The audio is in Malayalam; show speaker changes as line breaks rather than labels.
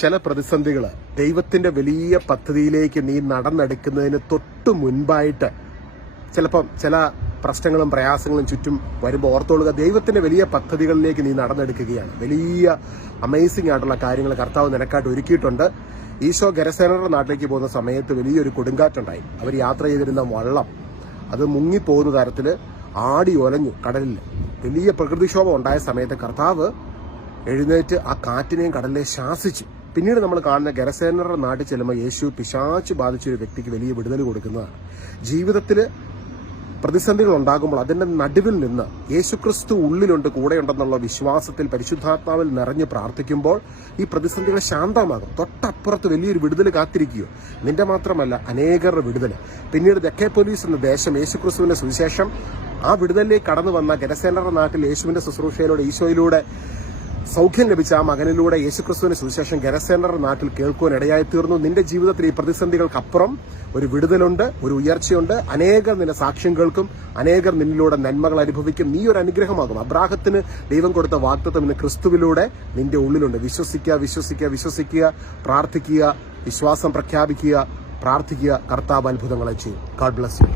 ചില പ്രതിസന്ധികൾ ദൈവത്തിന്റെ വലിയ പദ്ധതിയിലേക്ക് നീ നടന്നെടുക്കുന്നതിന് തൊട്ടു മുൻപായിട്ട് ചിലപ്പം ചില പ്രശ്നങ്ങളും പ്രയാസങ്ങളും ചുറ്റും വരുമ്പോൾ ഓർത്തോളുക ദൈവത്തിന്റെ വലിയ പദ്ധതികളിലേക്ക് നീ നടന്നെടുക്കുകയാണ്. വലിയ അമേസിംഗ് ആയിട്ടുള്ള കാര്യങ്ങൾ കർത്താവ് നിനക്കായിട്ട് ഒരുക്കിയിട്ടുണ്ട്. ഈശോ ഗരസേനയുടെ നാട്ടിലേക്ക് പോകുന്ന സമയത്ത് വലിയൊരു കൊടുങ്കാറ്റുണ്ടായി. അവർ യാത്ര ചെയ്തിരുന്ന വള്ളം അത് മുങ്ങിപ്പോകുന്ന തരത്തിൽ ആടി ഒലഞ്ഞു കടലിൽ വലിയ പ്രകൃതിക്ഷോഭം ഉണ്ടായ സമയത്ത് കർത്താവ് എഴുന്നേറ്റ് ആ കാറ്റിനെയും കടലിനെ ശാസിച്ചു. പിന്നീട് നമ്മൾ കാണുന്ന ഗരസേനറുടെ നാട്ടിൽ ചെല്ലുമ്പോൾ യേശു പിശാച്ച് ബാധിച്ച ഒരു വ്യക്തിക്ക് വലിയ വിടുതൽ കൊടുക്കുന്നതാണ്. ജീവിതത്തിൽ പ്രതിസന്ധികൾ ഉണ്ടാകുമ്പോൾ അതിന്റെ നടുവിൽ നിന്ന് യേശുക്രിസ്തു ഉള്ളിലുണ്ട് കൂടെയുണ്ടെന്നുള്ള വിശ്വാസത്തിൽ പരിശുദ്ധാത്മാവിൽ നിറഞ്ഞ് പ്രാർത്ഥിക്കുമ്പോൾ ഈ പ്രതിസന്ധികൾ ശാന്തമാകും. തൊട്ടപ്പുറത്ത് വലിയൊരു വിടുതൽ കാത്തിരിക്കുകയോ. നിന്റെ മാത്രമല്ല അനേകരുടെ വിടുതൽ. പിന്നീട് ദക്കേ പോലീസ് എന്ന ദേശം യേശുക്രിസ്തുവിന്റെ സുവിശേഷം. ആ വിടുതലിലേക്ക് കടന്നു വന്ന ഗരസേനറുടെ നാട്ടിൽ യേശുവിന്റെ ശുശ്രൂഷയിലൂടെ ഈശോയിലൂടെ സൗഖ്യം ലഭിച്ച ആ മകനിലൂടെ യേശുക്രിസ്തുവിന് സുവിശേഷം ഗരസേനറുടെ നാട്ടിൽ കേൾക്കുവാൻ ഇടയായി തീർന്നു. നിന്റെ ജീവിതത്തിൽ ഈ പ്രതിസന്ധികൾക്കപ്പുറം ഒരു വിടുതലുണ്ട് ഒരു ഉയർച്ചയുണ്ട്. അനേകർ നിന്റെ സാക്ഷ്യം കേൾക്കും അനേകർ നിന്നിലൂടെ നന്മകൾ അനുഭവിക്കും. നീ ഒരു അനുഗ്രഹമാകും. അബ്രാഹത്തിന് ദൈവം കൊടുത്ത വാക്തത്വം ഇന്ന് ക്രിസ്തുവിലൂടെ നിന്റെ ഉള്ളിലുണ്ട്. വിശ്വസിക്കുക വിശ്വസിക്കുക വിശ്വസിക്കുക പ്രാർത്ഥിക്കുക വിശ്വാസം പ്രഖ്യാപിക്കുക പ്രാർത്ഥിക്കുക. കർത്താവ് അത്ഭുതങ്ങളെ ചെയ്യും. God bless you